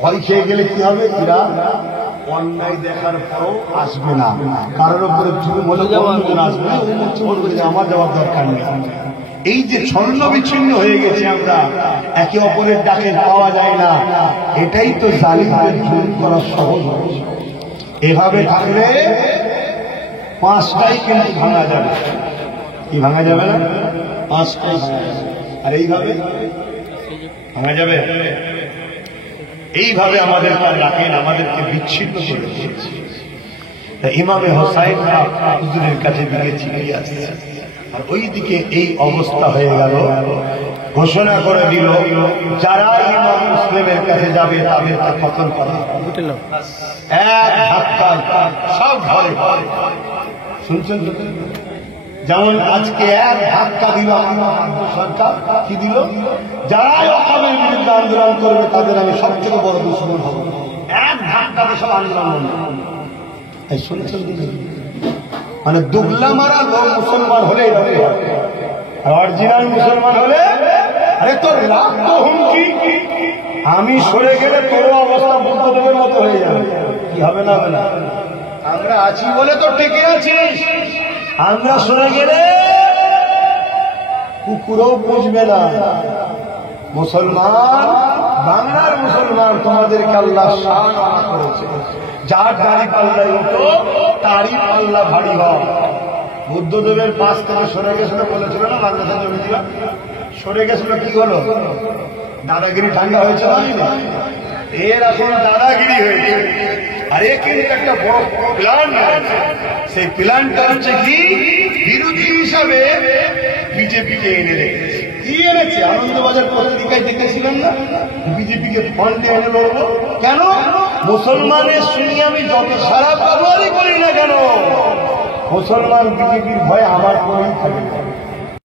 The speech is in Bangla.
ভয় খেয়ে গেলে কি হবে? এরা অন্যায় দেখার পরও আসবে না, কারোর উপরে চুরি বলে আসবে না, আমার যাওয়ার দরকার নেই। এই যে ছন্ন বিচ্ছিন্ন হয়ে গেছে আমরা, একে অপরের ডাকে পাওয়া যায় না, এটাই তো জালিমদের জুলুম করা সহজ। এভাবে থাকলে পাঁচটাই কিন্তু ভাঙা যাবে। কি ভাঙা যাবে না? পাঁচটাই। আর এইভাবে ভাঙা যাবে? এইভাবে আমাদের রাখেন, আমাদেরকে বিচ্ছিন্ন করে দিয়েছে। ইমামে হোসাইন হুজুরের কাছে দিকে চিঠিয়ে আসছে, আর ওইদিকে এই অবস্থা হয়ে গেল। ঘোষণা করে দিল, যারা ইমাম মুসলিমের কাছে যাবে তাদেরকে খতম করা এক ধাক্কা সব ঘরে। শুনছেন? যেমন আজকে এক ধাক্কা দিল সরকার, কি দিল? যারাই ওকামের বিরুদ্ধে আন্দোলন করবে তাদের আমি সব থেকে বড় দুশ্মন হব। এক ধাক্কাতে সব আন্দোলন। শুনছেন? মানে দুগলা মারা লোক মুসলমান হলে অরিজিনাল মুসলমান হলে, আরে তোর লাভ তো হুমকি, আমি সরে গেলে তোর অবস্থা বুদ্ধদেবের মতো হয়ে যাবে। কি হবে না? হবে না? আমরা আছি বলে তো টিকে আছিস, আমরা সরে গেলে কুকুরও বুঝবে না। মুসলমান, বাংলার মুসলমান, তোমাদেরকে আল্লাহ শান করেছে। যার দাড়ি পাল্লাই হতো তারই পাল্লা ভারী হয়। বুদ্ধদেবের পাশ থেকে সরে গেছিল বলেছিল না, বাংলাদেশ জমি দিবা সরে গেছিল। কি হলো? দাদাগিরি ঠান্ডা হয়েছে না? এর এখন দাদাগিরি হয়েছে। আর এ কিন্তু একটা বড় প্ল্যান আছে। সেই প্ল্যানটা হচ্ছে কি, বিরোধী হিসাবে বিজেপিকে এনে রেখেছে। কি এনেছে? আনন্দবাজার পত্রিকায় দেখেছিলেন না, বিজেপিকে ফান্ডে এনে লড়বো। কেন? মুসলমানের শুনি আমি যত খারাপ ব্যবহারই করি না কেন, মুসলমান বিজেপির ভয়ে আমার কোনোই থাকে।